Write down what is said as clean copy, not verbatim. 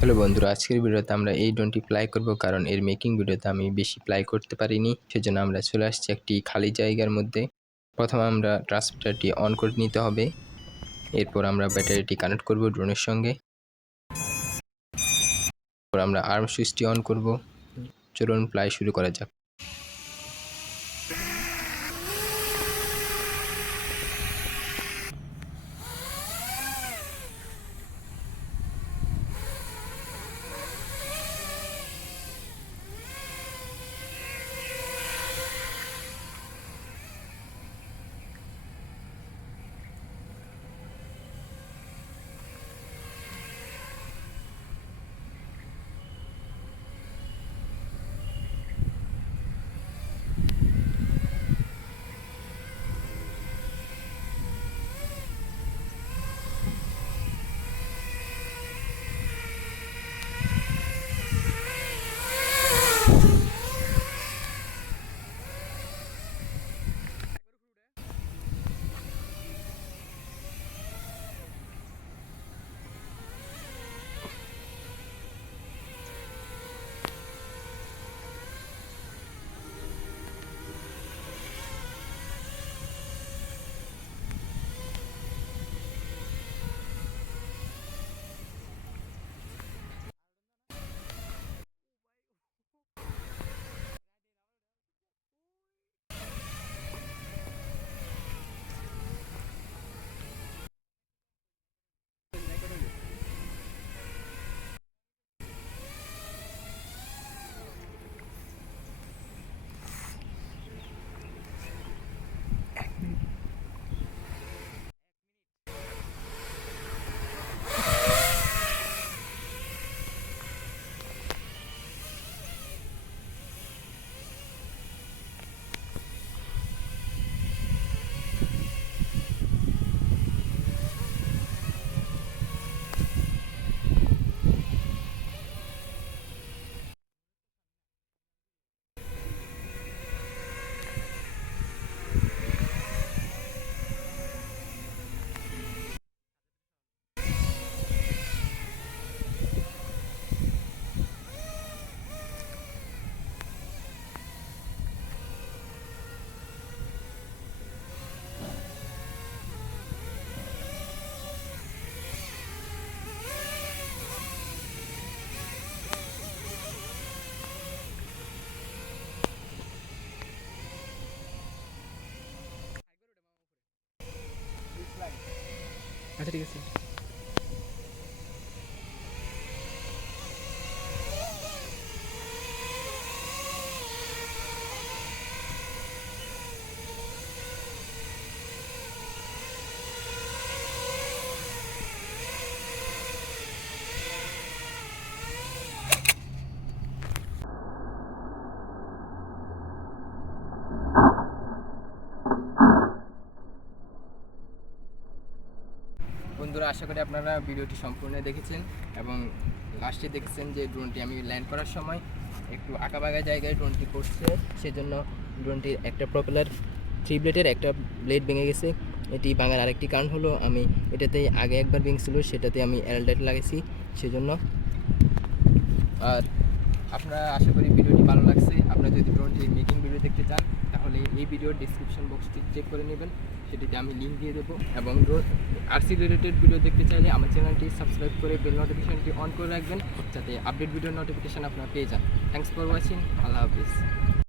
Hello বন্ধুরা, আজকের ভিডিওতে আমরা এই ড্রোনটি ফ্লাই করব, কারণ এর মেকিং ভিডিওতে আমি বেশি ফ্লাই করতে পারিনি। সেজন্য আমরা চলে আসছি একটি খালি জায়গার মধ্যে। প্রথমে আমরা ট্রান্সমিটারটি অন করে নিতে হবে। এরপর আমরা ব্যাটারিটি কানেক্ট করব ড্রোনের সঙ্গে। এরপর আমরা আর্ম সুইচটি অন করব। চলুন ফ্লাই শুরু করা যাক। আচ্ছা, ঠিক আছে। বন্ধুরা, আশা করি আপনারা ভিডিওটি সম্পূর্ণ দেখেছেন এবং লাস্টে দেখেছেন যে ড্রোনটি আমি ল্যান্ড করার সময় একটু আঁকাবাঁকা জায়গায় ড্রোনটি পড়ছে। সেজন্য ড্রোনটির একটা প্রপেলার 3 ব্লেডের একটা ব্লেড ভেঙে গেছে। এটি ভাঙার আরেকটি কারণ হলো, আমি এটাতে আগে একবার ভেঙেছিল, সেটাতে আমি অ্যালডাইট লাগাইছি সেজন্য। আর আপনারা আশা করি ভিডিওটি ভালো লাগছে। আপনারা যদি ড্রোনটির মেকিং ভিডিও দেখতে চান তাহলে এই ভিডিওর ডিসক্রিপশন বক্সটি চেক করে নেবেন, সেটিতে আমি লিঙ্ক দিয়ে দেবো। এবং আরসি রিলেটেড ভিডিও দেখতে চাইলে আমার চ্যানেলটি সাবস্ক্রাইব করে বেল নোটিফিকেশনটি অন করে রাখবেন, যাতে আপডেট ভিডিওর নোটিফিকেশান আপনারা পেয়ে যান। Thanks for watching. Allah Hafiz.